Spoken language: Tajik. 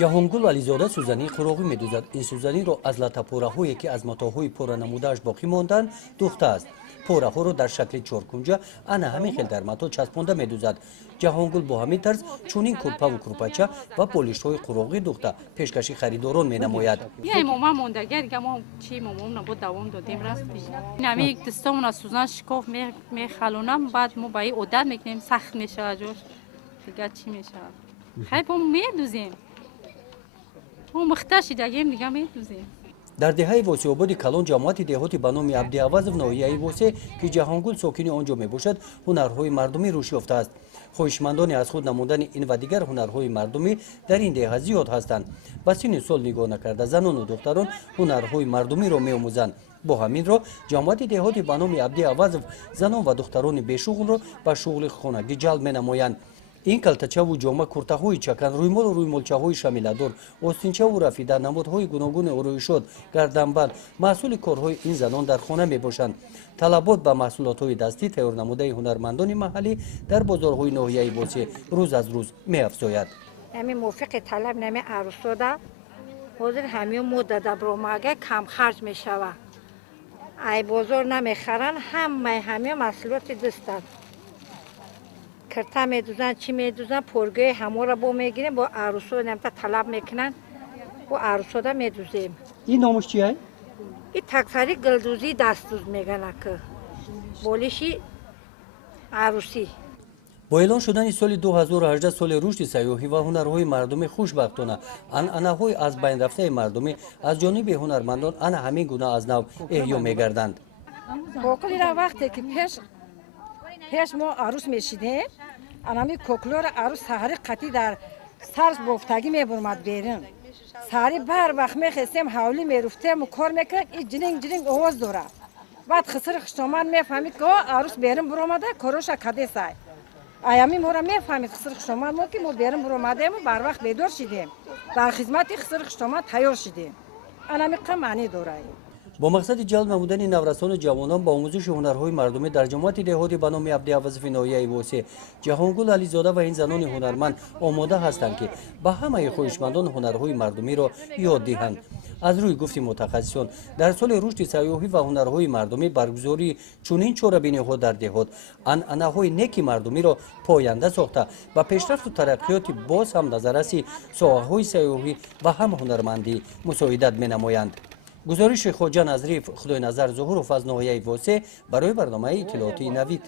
ҷаҳонгул Ализода сӯзанӣ қуроғӣ медӯзад. Ин сӯзаниро аз латапораҳое, ки аз матоъҳои поранамудааш боқӣ монданд, духтааст. Пораҳоро дар шакли чоркунҷа ана ҳамин хел дар матоъ часпонда медӯзад. ҷаҳонгул бо ҳамин тарз чунин курпаву курпача ва полишҳои қуроғӣ духта пешкаши харидорон менамояд. имома мондагар ма чи имомон набуд давом додем раст. Нами дистамона сӯзан шикоф мехалонам, баъд мо ба ин одат мекунем, сахт мешавад ҷош. Дигар чӣ мешавад? Хай бо медӯзем. мо мухта шидагем дига медӯзем. дар деҳаи восиободи калон ҷамоати деҳоти ба номи Абдиавазов ноҳияи восе, ки ҷаҳонгул сокини он ҷо мебошад, ҳунарҳои мардумӣ рушд ёфтааст. хоҳишмандони аз худ намудани ин ва дигар ҳунарҳои мардумӣ дар ин деҳа зиёд ҳастанд. ба синни сол нигоҳ накарда занону духтарон ҳунарҳои мардумиро меомӯзанд. бо ҳамин роҳ ҷамоати деҳоти ба номи Абдиавазов занон ва духтарони бешуғлро ба шуғли хонагӣ ҷалб менамоянд. ин калтачаву ҷома, куртаҳои чакан, рӯймолу рӯймолчаҳои шамиладор, остинчаву рафида, намудҳои гуногуни ороишот, гарданбанд маҳсули корҳои ин занон дар хона мебошанд. талабот ба маҳсулотҳои дастӣ тайёрнамудаи ҳунармандони маҳаллӣ дар бозорҳои ноҳияи восе рӯз аз рӯз меафзояд. ами мувофиқи талаб нами арӯсода ҳозир ҳамин мода дабромага камхарҷ мешавад. ай бозор намехаранд, ҳамаи ҳамин маҳсулоти дастанд. кирта медӯзанд, чӣ медӯзанд, поргӯи ҳамора бо мегирем, бо арӯсода намта талаб мекунанд, бо арӯсода медӯзем. ин номуш чия? ин таксари гилдӯзии дастдӯз мегана ки болиши арӯсӣ. бо эълон шудани соли 2018 соли рушди сайёҳӣ ва ҳунарҳои мардумӣ хушбахтона анъанаҳои аз байн рафтаи мардумӣ аз ҷониби ҳунармандон ана ҳамин гуна аз нав эҳё мегарданд. коклира вақте ки пеш мо арӯс мешидем, анами коклора арӯс саҳари қатӣ дар сар бофтагӣ мебурмад берин. саҳари бар вақт мехестем, ҳавлӣ меруфтем, кор мекунем, ин ҷилинг ҷилинг овоз дорад. баъд хисри хиштомад мефаҳмид ки арӯс берин буромада, короша кадесай. аями мора мефаҳмид хисри хиштомад мо ки мо берин буромадему барвақт бедор шидем, дар хизмати хисри хиштомад тайёр шидем. анами қа маънӣ дорад. бо мақсади ҷалб намудани наврасони ҷавонон ба омӯзиши ҳунарҳои мардумӣ дар ҷамоати деҳоти ба номи Абдиавазови ноҳияи восе, ҷаҳонгул Ализода ва ин занони ҳунарманд омода ҳастанд, ки ба ҳамаи хоҳишмандон ҳунарҳои мардумиро ёд диҳанд. аз рӯи гуфти мутахассисон, дар соли рушди сайёҳӣ ва ҳунарҳои мардумӣ баргузории чунин чорабиниҳо дар деҳот анъанаҳои неки мардумиро поянда сохта ба пешрафту тараққиёти боз ҳам назараси соҳаҳои сайёҳӣ ва ҳам ҳунармандӣ мусоидат менамоянд. гузориши хоҷа Назриев, Худойназар Зуҳуров аз ноҳияи восе барои барномаи иттилооти Навид.